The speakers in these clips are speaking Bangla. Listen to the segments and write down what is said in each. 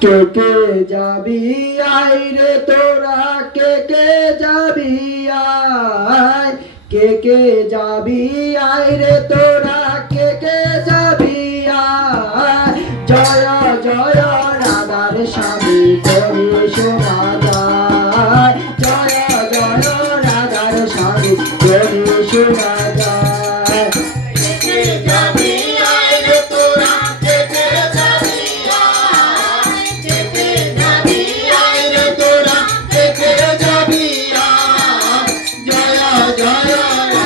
কে যাবি? আই রে তোরা, কে কে যাবি? কে কে যাবি? আই রে তোরা কে যাবি? আয়। জয়া Hallelujah.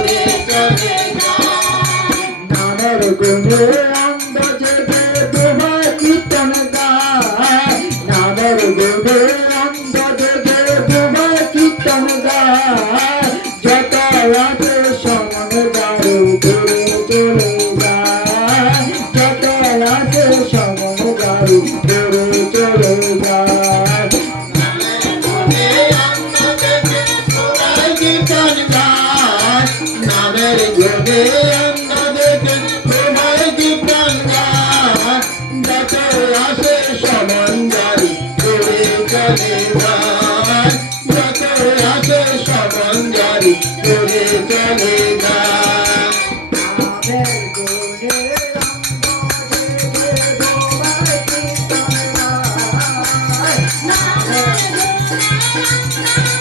Girl. なるほどね。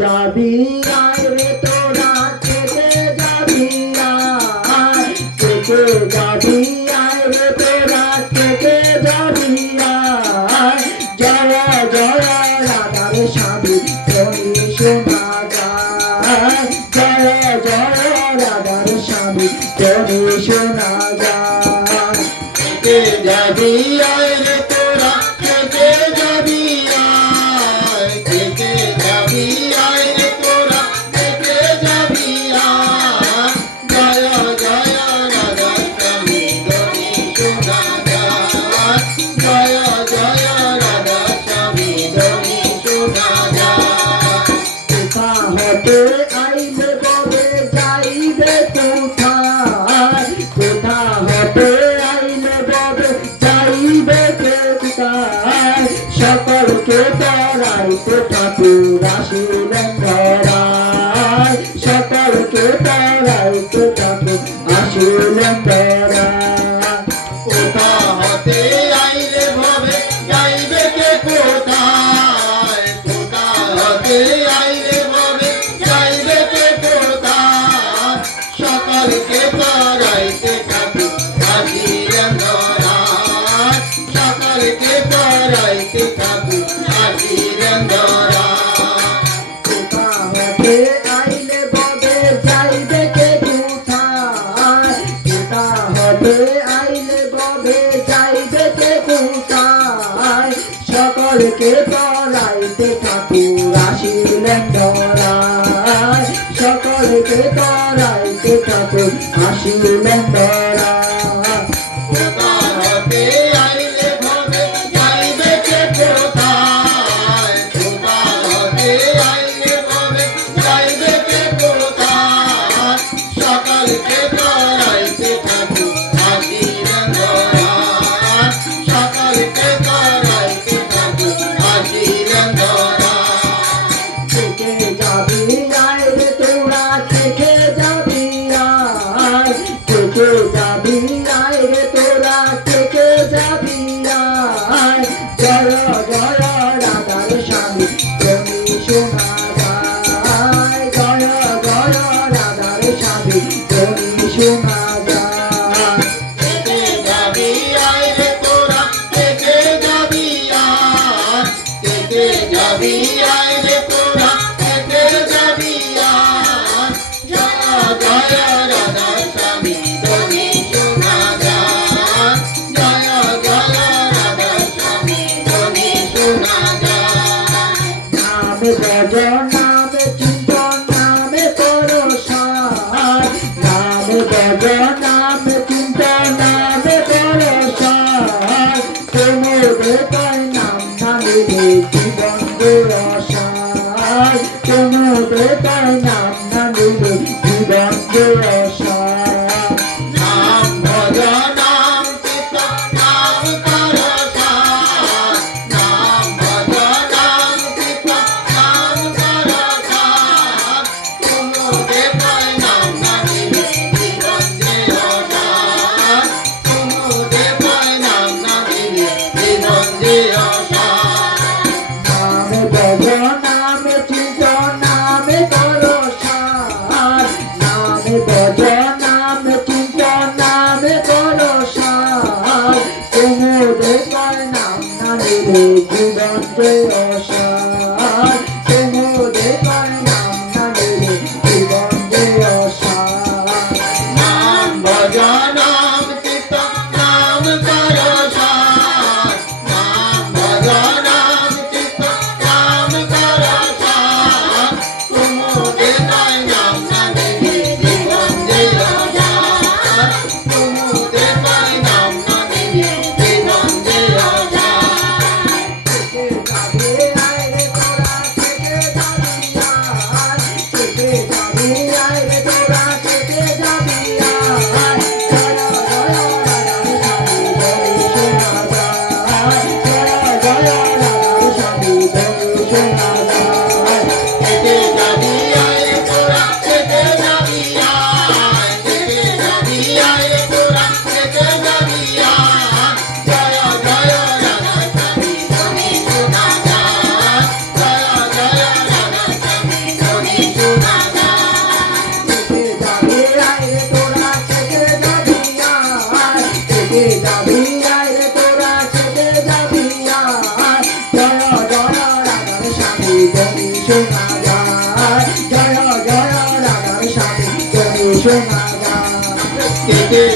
যাবি আর রে তোরা খেতে যাবি আর খেতে যাবি আর রে তোরা খেতে যাবি আর। জয় জয়, রাধার স্বামী ধনি শোনা যায় জয় জয়, রাধার স্বামী ধনি শোনা যায় যাবি আর নাই তো ঠাকুর আসিলেন ঘরে পথে আইলে বধে চাইবে কে কুতায় সকলকে পড়াইতে ঠাকুর আসিলেন ধরায় সকলকে পড়াই প্রেমের বেতায় নাম নামে জীবন দৌড়া Música